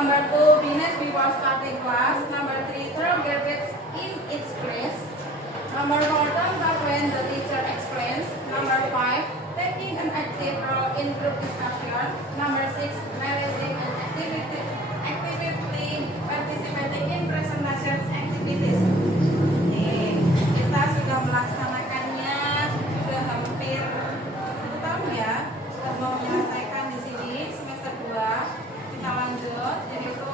Number 2, finish before starting class. Number 3, throw garbage in its place. Number 4, turn back when the teacher explains. Number 5, taking an active role in group discussion. Number 6, managing and actively participating in presentation activities. Nih, kita sudah melaksanakannya, sudah hampir 1 tahun ya, sudah mau menyelesaikan di sini semester 2. Kita lanjut, yaitu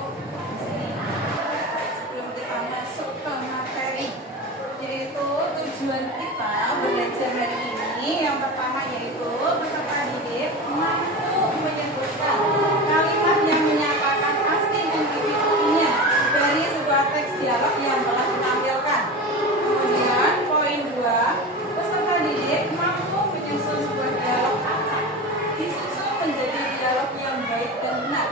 sebelum kita masuk ke materi, yaitu tujuan kita belajar hari ini. Yang pertama yaitu peserta didik mampu menyebutkan kalimat yang menyatakan asli individunya dari sebuah teks dialog yang telah ditampilkan. Kemudian poin 2, peserta didik mampu menyusun sebuah dialog acak disusun menjadi dialog yang baik dan benar.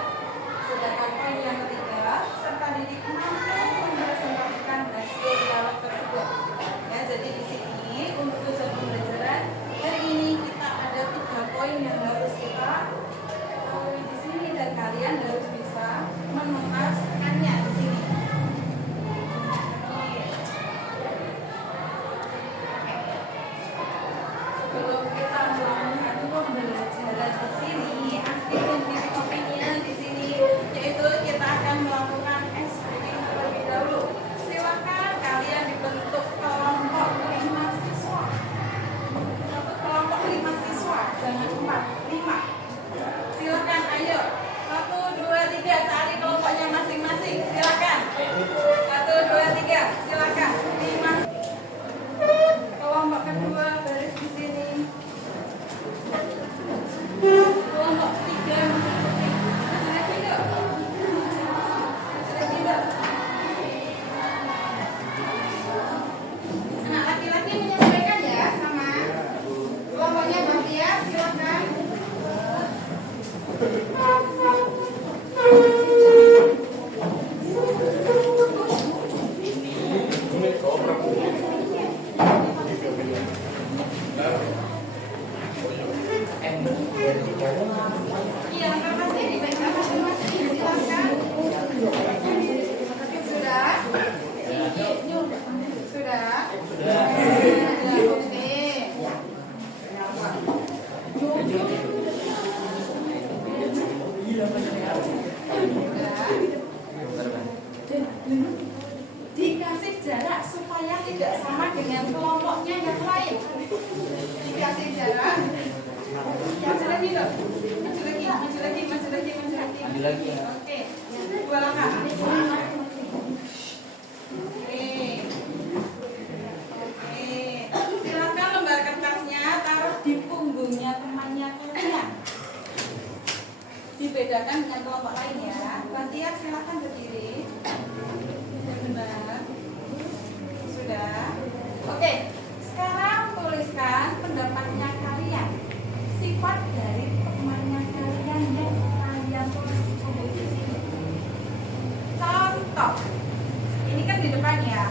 Sedangkan poin yang ketiga, peserta didik mampu merepresentasikan hasil dialog tersebut. Ya, jadi di sini untuk tujuan pembelajaran hari ini kita ada 3 poin yang harus kita ketahui di sini dan kalian harus bisa menuntaskannya di sini. Sebelum kita melakukan pembelajaran di sini, asli dan diri kopinya di sini, yaitu kita akan melakukan SPM terlebih dahulu. Silakan kalian dibentuk kelompok 5 siswa. Satu kelompok 5 siswa, jangan 4, 5. Silakan, ayo. 1, 2, 3, cari kelompoknya masing-masing. Silakan. 1, 2, 3, silakan. 5. Kelompok kedua baris di sini. Kelompok 3 masih lagi enggak? Masih lagi enggak? Nah, laki-laki menyesuaikan ya sama kelompoknya Mbak Tia, silakan. Iya, makasih dibaca masing-masing, silakan. Sudah? Sudah? Ya, oke. Dikasih jarak supaya tidak sama dengan kelompoknya yang lain. Dikasih jarak. Maju lagi dong. Maju lagi. Oke. 2 langkah. Oke. Silakan lembar kertasnya taruh di punggungnya temannya kalian. Dibedakan dengan kelompok lain ya. Bantian silakan berdiri. Benar. Sudah. Oke. Sekarang tuliskan pendapatnya kalian. Sifat dari temannya kalian yang kalian tulis di sini. Contoh. Ini kan di depan ya.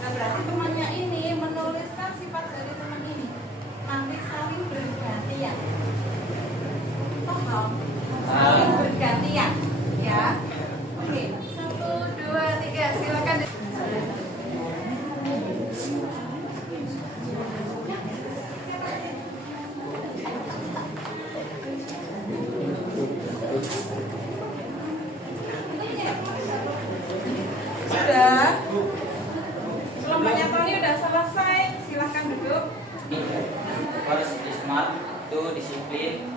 Nah, berarti temannya ini menuliskan sifat dari teman ini. Nanti saling bergantian. Paham? Saling bergantian, ya. Oke. 1, 2, 3, silakan. Sudah. Kelompoknya Tony udah selesai. Silakan duduk. First is smart, 2 discipline,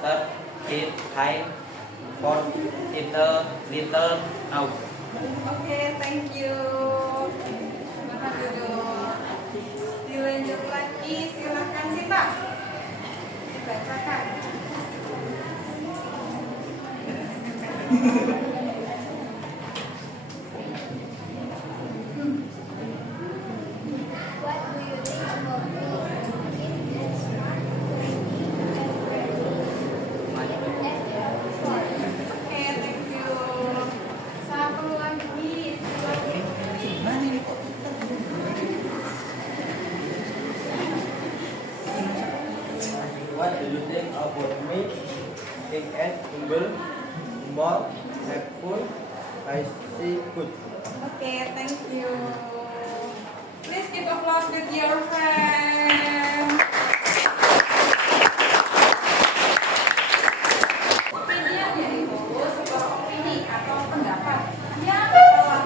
3 kid, kind, 4 little, now. Oke, thank you. Silakan duduk. Dilanjut lagi, silakan Sita. Dibacakan. What do you think about me? Think and humble, more, I see good. Okay, thank you. Please give applause with your friend. Opinion yaitu sebuah opini atau pendapat yang telah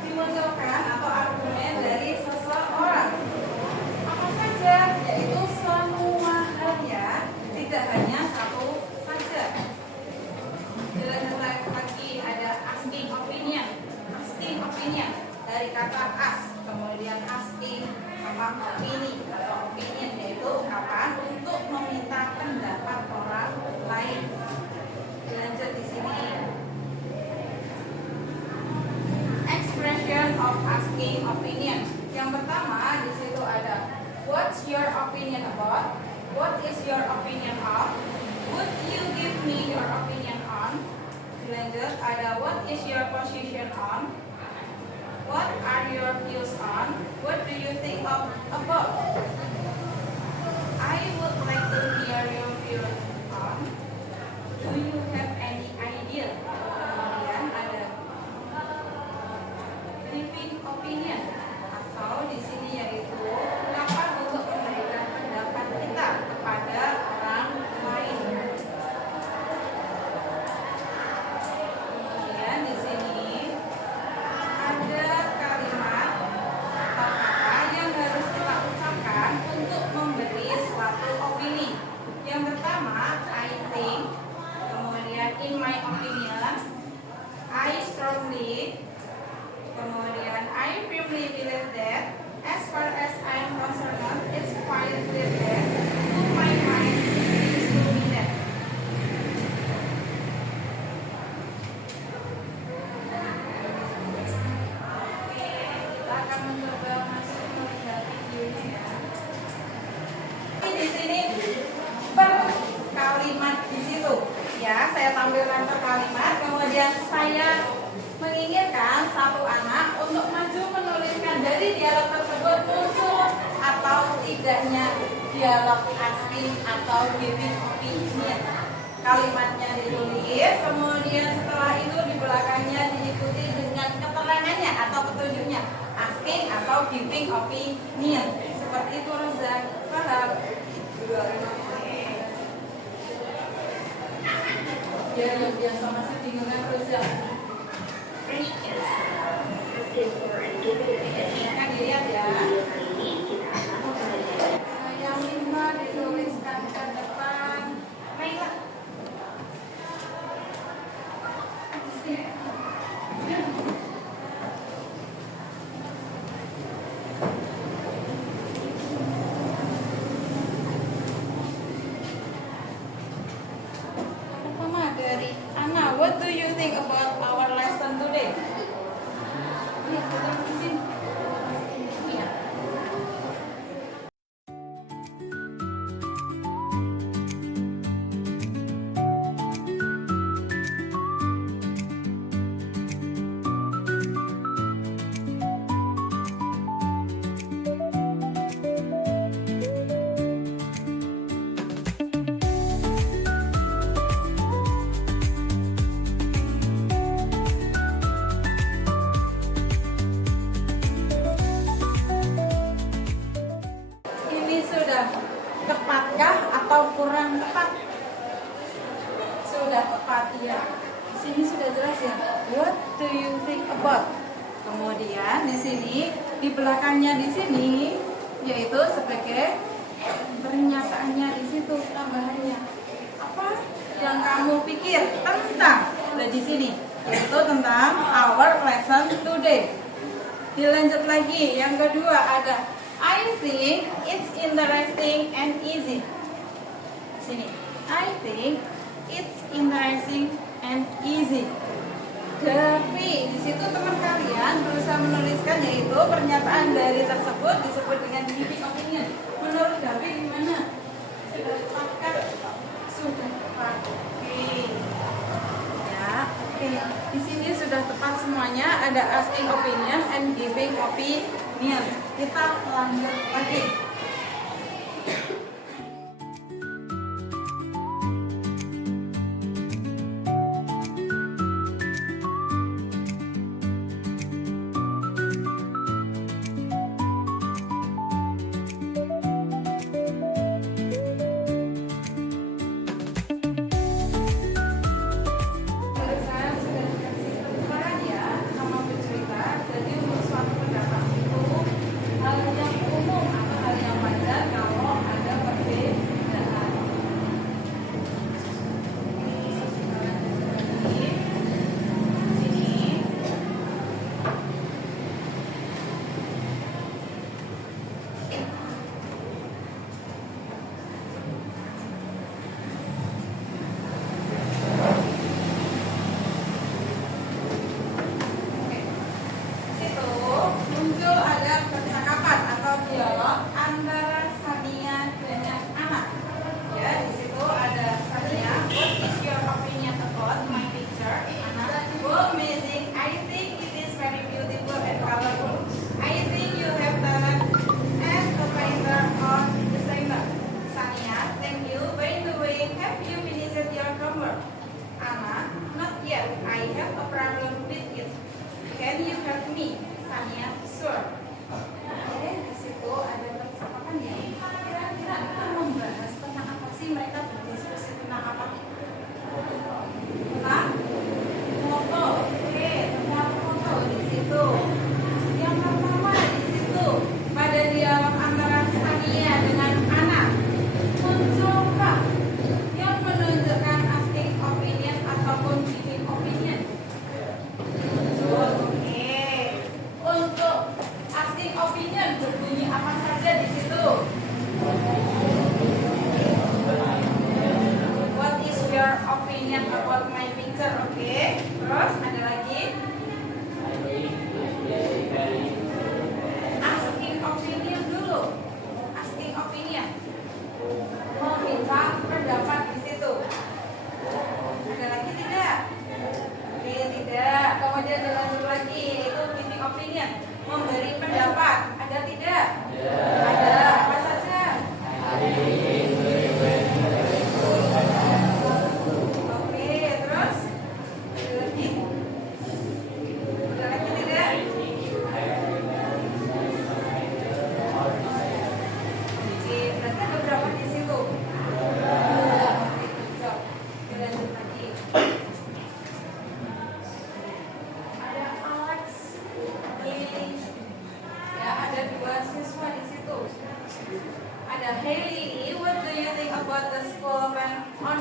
dimunculkan atau argumen dari seseorang. Apa saja? Yaitu semua halnya, tidak hanya satu saja. Dilanjut lagi ada asking opinion. Asking opinion dari kata ask, kemudian asking sama opini atau opinion yaitu ungkapan untuk meminta pendapat orang lain. Dilanjut di sini. Expression of asking opinion. Yang pertama di situ ada what's your opinion about? What is your opinion of? Would you give me your opinion on? Dilanjut ada what is your position on? What are your views on? What do you think of about? I would like to hear your views on. Do you have any idea? Kemudian ada giving opinion atau di sini yaitu ungkapan untuk memberikan pendapat kita kepada orang lain. Kemudian di sini ada kalimat atau kata yang harus kita ucapkan untuk memberi suatu opini. Yang pertama, I think. Kemudian, in my opinion. I strongly. Kemudian, I firmly believe that. As far as I am concerned, it's quite clear that. To my mind, it seems to me that. Oke, kita akan mencoba masuk melihat videonya ya. Di sini per kalimat di situ. Ya, saya tampilkan per kalimat. Kemudian saya menginginkan satu anak untuk maju menuliskan dari dialog tersebut muncul atau tidaknya dialog asking atau giving opinion. Kalimatnya ditulis, kemudian setelah itu di belakangnya diikuti dengan keterangannya atau petunjuknya, asking atau giving opinion. Seperti itu, Rosa. Paham? Ya, yang biasa masih bingung kan, Rosa? Kan dilihat ya. Yang 5 dituliskan ke depan. Baiklah. Pertama dari Anna, what do you think about our lesson today? Ya, kita di sini. Iya. Ini sudah tepatkah atau kurang tepat? Sudah tepat ya. Di sini sudah jelas ya. What do you think about? Kemudian di sini di belakangnya di sini yaitu sebagai pernyataannya di situ tambahannya. Apa yang kamu pikir tentang? Nah di sini yaitu tentang our lesson today. Dilanjut lagi yang kedua ada I think it's interesting and easy. Sini. I think it's interesting and easy. Tapi di situ teman kalian berusaha menuliskan yaitu pernyataan dari tersebut disebut dengan giving opinion. Menurut Davi gimana? Sudah tepatkah? Sudah tepat. Oke. Ya, oke. Di sini sudah tepat semuanya. Ada asking opinion and giving opinion. Kita lanjut lagi. situ ada percakapan atau dialog antara Sania dengan anak. Ya, di situ ada Sania. What is your opinion about my picture? Anak. Oh, amazing. I think it is very beautiful and colorful. I think you have talent as a painter or designer. Sania, thank you. By the way, have you finished your homework? Anak, not yet. I have a problem with it. Can you help me? Sania, sure. Oke, di situ ada percakapan ya. Kira-kira kita membahas tentang apa sih, mereka berdiskusi tentang apa? Tentang foto. Oke, tentang foto di situ. Yang pertama di situ pada dialog antara Sania dengan anak muncul kah yang menunjukkan asking opinion ataupun giving opinion? Muncul. Oke. Untuk asking opinion berbunyi apa saja di situ? What is your opinion about my picture? Oke. Terus ada lagi asking opinion dulu. Asking opinion. Meminta pendapat di situ. Ada lagi tidak? Oke, tidak. Kemudian dilanjut lagi, itu giving opinion, memberi pendapat. Ada tidak? Ada. Apa saja? Oke, terus ada lagi? Ada lagi tidak? Oke, berarti ada berapa di situ? Oke, good. Dilanjut lagi. Ada Alex, Lily, ya ada dua siswa di situ. Ada Haley, what do you think about the school ban on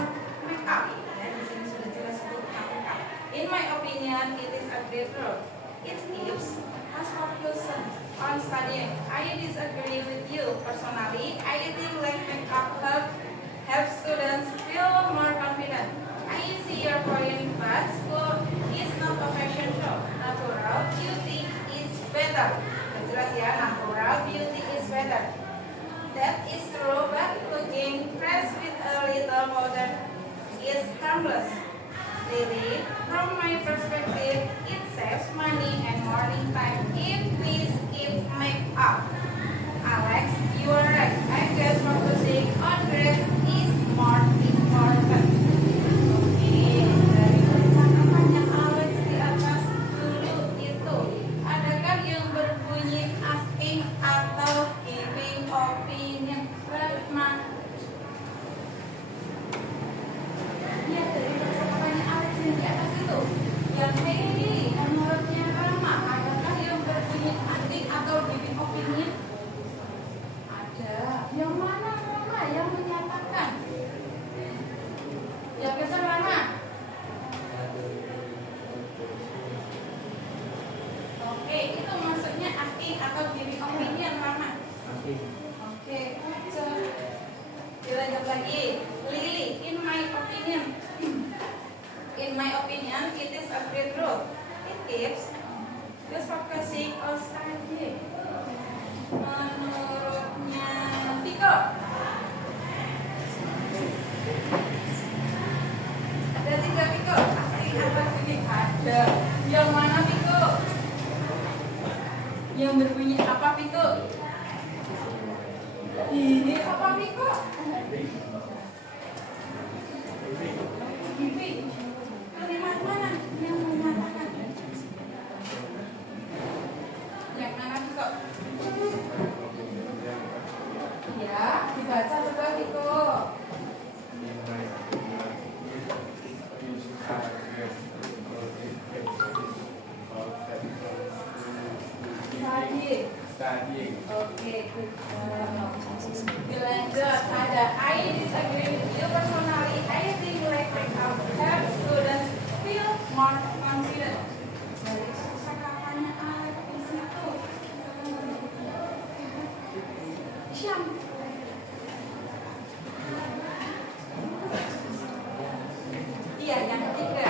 makeup? Ya, di sini sudah jelas itu tentang makeup. In my opinion, it is a great role. It gives us focus on studying. I disagree with you personally. I think like makeup helps students feel more confident. I see your point, but school is not a fashion show. Natural beauty is better. Jelas ya, natural beauty is better. That is true, but looking fresh with a little powder is harmless. Really, from my perspective, it saves money and morning time if we skip makeup. Alex, you are right. I guess focusing on grades is more important. Oke, dari percakapan yang Alex di atas dulu itu, adakah yang berbunyi asking atau giving opinion? Mana? Ya, dari percakapannya Alex yang di atas itu, yang Haley menurutnya Rama, adakah yang berbunyi asking atau giving opinion? Ada. Yang mana Rama yang menyatakan? Yang kejar Rama. Oke, itu maksudnya asking atau giving opinion Rama. Oke, kejar. Dilanjut lagi. Lily, in my opinion, it is a great role. It keeps just focusing on studying. Menurutnya Tiko, ada tiga Tiko. Asking atau giving? Ada. Yang mana Tiko? Yang berbunyi apa Tiko? Ini apa Tiko? Giving. Kalimat mana yang menyatakan? Yang mana Tiko? Ya, dibaca coba Tiko. Studying. Oke, good. Dilanjut, ada I disagree with you personally. I think like makeup helps students feel more confident. Dari percakapannya Alex di situ. Syam. Iya, yang ketiga.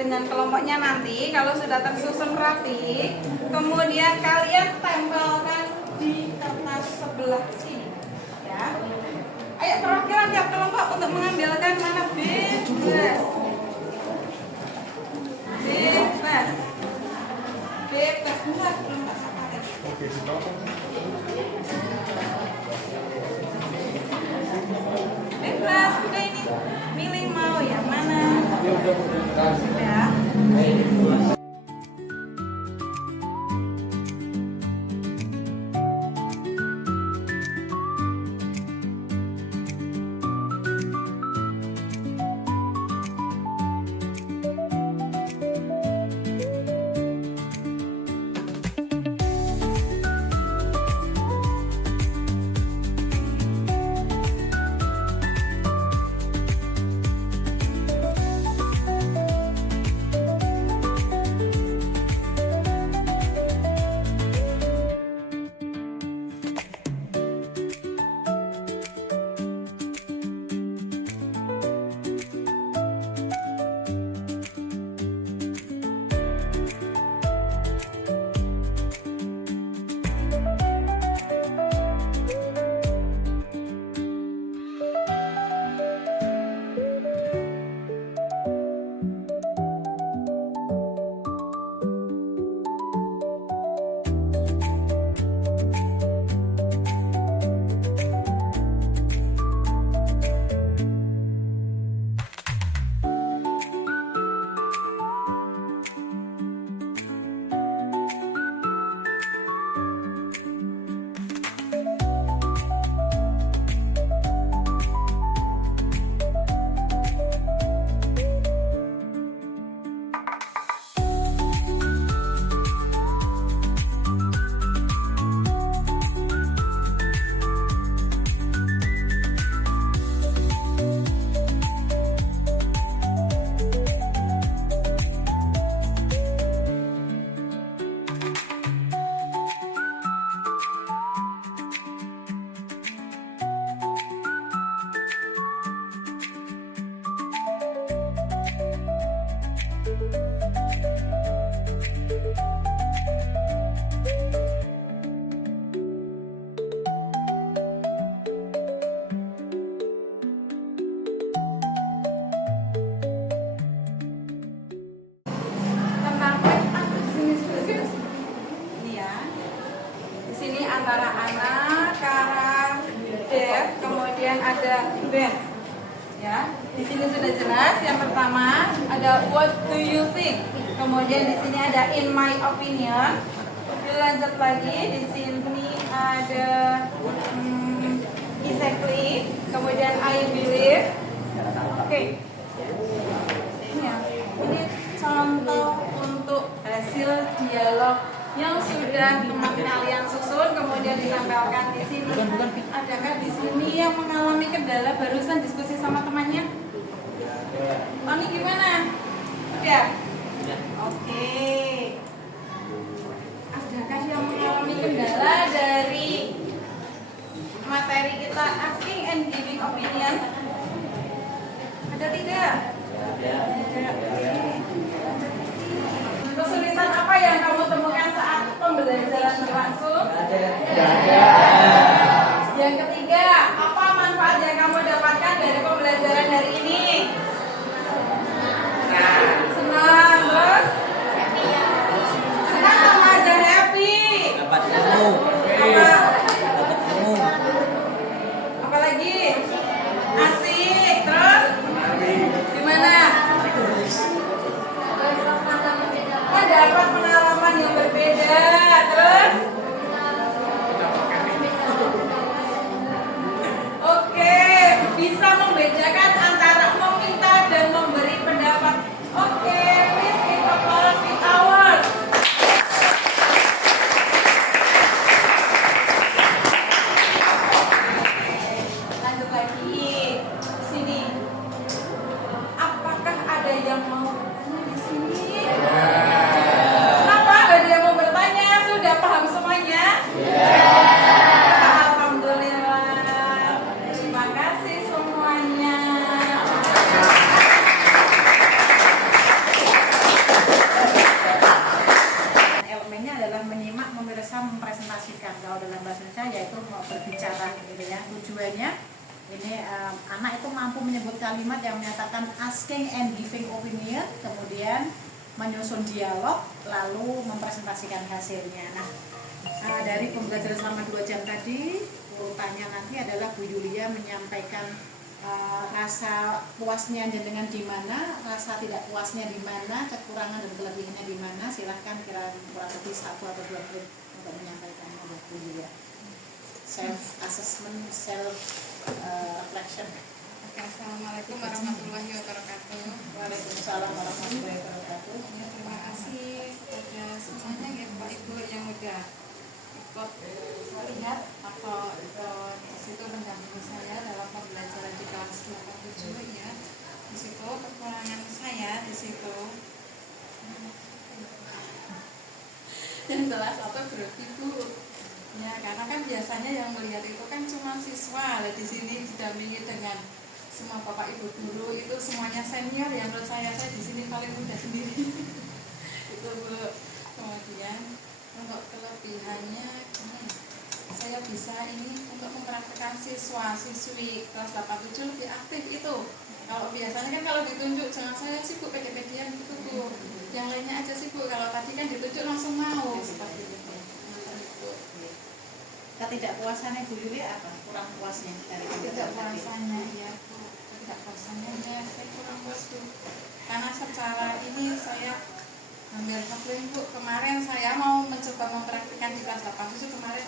dengan kelompoknya nanti kalau sudah tersusun rapi, kemudian kalian tempelkan di kertas sebelah sini, ya. Ayo perwakilan tiap kelompok untuk mengambilkan mana bebas, bebas, bebas, enggak belum tak saparin. Bebas, udah ini milih mau yang mana, ya. Antara anak, Kara, Dev, kemudian ada Ben. Ya, di sini sudah jelas. Yang pertama ada what do you think. Kemudian di sini ada in my opinion. Dilanjut lagi di sini ada exactly. Kemudian I believe. Oke. Ini ya. Ini contoh untuk hasil dialog yang sudah teman kalian susun, kemudian ditempelkan di sini. Adakah di sini yang mengalami kendala barusan diskusi sama temannya? Tony gimana? Udah? Oke. Adakah yang mengalami kendala dari materi kita asking and giving opinion? Ada tidak? Ada. Kesulitan apa yang kamu temukan saat pembelajaran berlangsung? Yang ketiga, apa manfaat yang kamu dapatkan dari pembelajaran hari ini? Senang, terus? Senang sama aja happy. Dapat ilmu. Dapat ilmu. Apa lagi? Asik, terus? Gimana? Dapat pengalaman yang berbeda, terus oke, bisa membedakan antara meminta dan memberi pendapat. Oke, please give applause with ours. Lanjut lagi sini. Apakah ada yang mau bertanya di sini? Kenapa ada yang mau bertanya? berbicara gitu ya. Tujuannya ini anak itu mampu menyebut kalimat yang menyatakan asking and giving opinion, kemudian menyusun dialog, lalu mempresentasikan hasilnya. Nah, dari pembelajaran selama 2 jam tadi, urutannya nanti adalah Bu Yulia menyampaikan rasa puasnya dengan di mana, rasa tidak puasnya di mana, kekurangan dan kelebihannya di mana. Silahkan kira kurang lebih 1 atau 2 menit untuk menyampaikannya Bu Yulia. Self assessment, self reflection. Assalamualaikum warahmatullahi wabarakatuh. Waalaikumsalam warahmatullahi wabarakatuh. Ya, terima kasih kepada semuanya ya Bapak Ibu yang udah ikut lihat atau di situ mendampingi saya dalam pembelajaran di kelas 87 ya. Di situ kekurangan saya di situ. Dan salah satu grup ibu. Ya, karena kan biasanya yang melihat itu kan cuma siswa. Di sini didampingi dengan semua bapak ibu guru itu semuanya senior ya, menurut saya di sini paling muda sendiri. Itu Bu. Kemudian untuk kelebihannya saya bisa ini untuk mempraktekkan siswa siswi kelas 87 lebih aktif itu. Kalau biasanya kan kalau ditunjuk jangan saya sibuk pede-pedean gitu Bu, yang lainnya aja sibuk. Kalau tadi kan ditunjuk langsung mau seperti itu. Ketidakpuasannya Bu Yulia apa? Kurang puasnya dari Ketidakpuasannya ya Bu, ketidakpuasannya ya saya kurang puas Bu, karena secara ini saya ambil hafling Bu. Kemarin saya mau mencoba mempraktikkan di kelas 87 kemarin.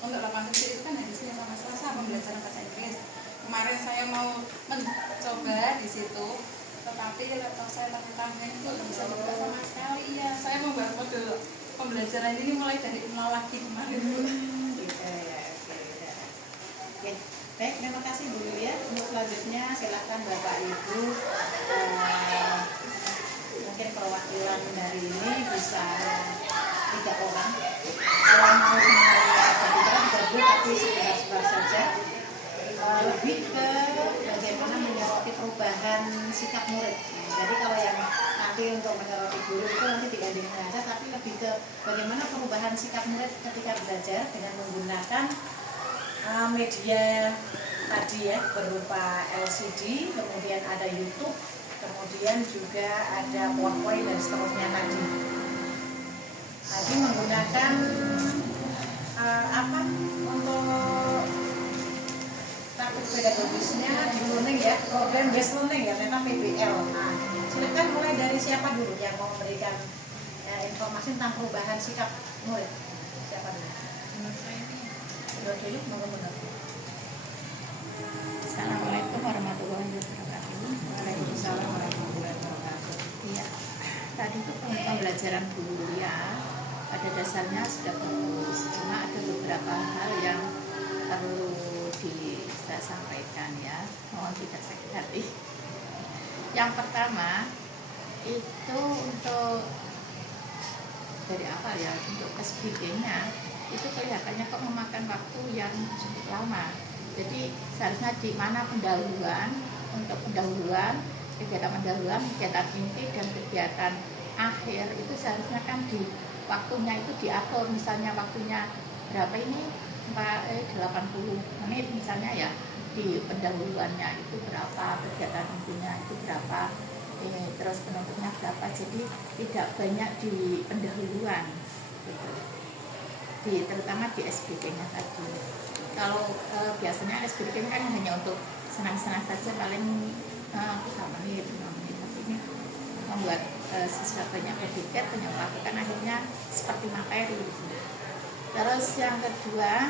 Untuk 87 itu kan hari Senin sama Selasa pembelajaran bahasa Inggris. Kemarin saya mau mencoba di situ, tetapi laptop saya ternyata itu nggak bisa dibuka sama sekali. Iya, saya membuat model pembelajaran ini mulai dari nol lagi kemarin Bu. Oke, baik, terima kasih Bu Yulia. Untuk selanjutnya silakan Bapak Ibu, mungkin perwakilan dari ini bisa 3 orang. Kalau mau semuanya berbicara berdua tapi sebentar saja. Lebih ke bagaimana menyoroti perubahan sikap murid. Jadi kalau yang nanti untuk menyoroti guru itu nanti digandingkan saja, tapi lebih ke bagaimana perubahan sikap murid ketika belajar dengan menggunakan media tadi ya, berupa LCD, kemudian ada YouTube, kemudian juga ada PowerPoint dan seterusnya tadi. Tadi menggunakan apa untuk taktik pedagogisnya di learning ya, program based learning ya, memang PBL. Nah, silakan mulai dari siapa dulu yang mau memberikan informasi tentang perubahan sikap murid. Siapa dulu? Assalamualaikum warahmatullahi wabarakatuh. Waalaikumsalam warahmatullahi wabarakatuh. Iya, tadi itu pembelajaran Bu Yulia pada dasarnya sudah bagus, cuma ada beberapa hal yang perlu saya sampaikan ya, mohon tidak sakit hati. Yang pertama itu untuk dari awal ya, untuk SBG-nya itu kelihatannya kok memakan waktu yang cukup lama. Jadi seharusnya di mana pendahuluan, untuk pendahuluan, kegiatan pendahuluan, kegiatan inti dan kegiatan akhir itu seharusnya kan di waktunya itu diatur, misalnya waktunya berapa ini 80 menit misalnya ya, di pendahuluannya itu berapa, kegiatan intinya itu berapa, terus penutupnya berapa, jadi tidak banyak di pendahuluan gitu. Terutama di SBK-nya tadi. Kalau biasanya SBK kan hanya untuk senang-senang saja, paling 3 menit, 5 menit, tapi ini membuat siswa banyak berpikir, banyak melakukan, akhirnya seperti materi gitu. Terus yang kedua,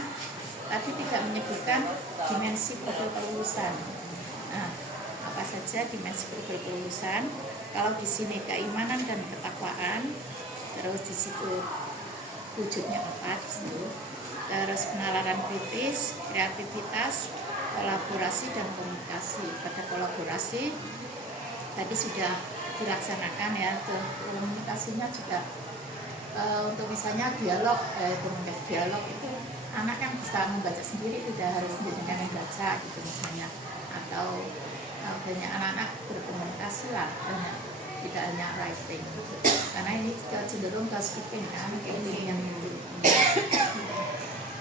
tadi tidak menyebutkan dimensi profil kelulusan. Nah, apa saja dimensi profil kelulusan? Kalau di sini keimanan dan ketakwaan, terus di situ wujudnya 4 itu. Terus penalaran kritis, kreativitas, kolaborasi dan komunikasi. Pada kolaborasi tadi sudah dilaksanakan ya, komunikasinya juga untuk misalnya dialog, komunikasi dialog itu anak yang bisa membaca sendiri, tidak harus dengan yang baca gitu misalnya, atau banyak anak-anak berkomunikasi lah, banyak, tidak hanya writing gitu. Karena ini cenderung ke speaking kan, ini yang itu.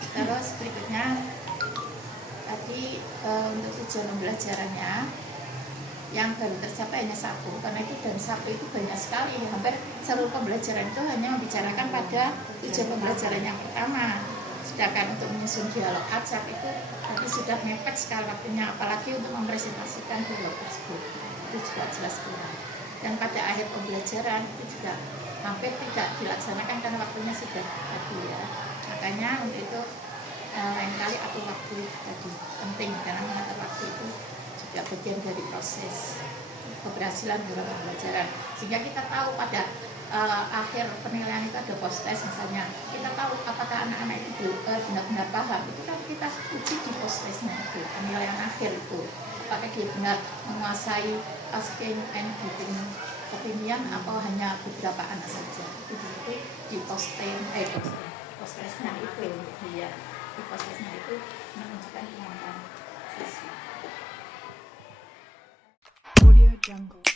Terus berikutnya tadi untuk tujuan pembelajarannya yang baru tercapai hanya 1, karena itu dari 1 itu banyak sekali, hampir seluruh pembelajaran itu hanya membicarakan pada tujuan pembelajaran yang pertama. Sedangkan untuk menyusun dialog acak itu tadi sudah mepet sekali waktunya, apalagi untuk mempresentasikan dialog tersebut itu juga jelas kurang. Dan pada akhir pembelajaran itu juga hampir tidak dilaksanakan karena waktunya sudah tadi ya. Makanya untuk itu lain kali atur waktu tadi penting, karena mengatur waktu itu juga bagian dari proses keberhasilan dalam pembelajaran, sehingga kita tahu pada akhir penilaian itu ada post test misalnya, kita tahu apakah anak-anak itu benar-benar paham, itu kan kita uji di post testnya itu, penilaian akhir itu apakah dia benar menguasai asking and giving opinion atau hanya beberapa anak saja. Itu di post testnya itu ya, di post testnya itu menunjukkan kemampuan siswa. Audio Jungle.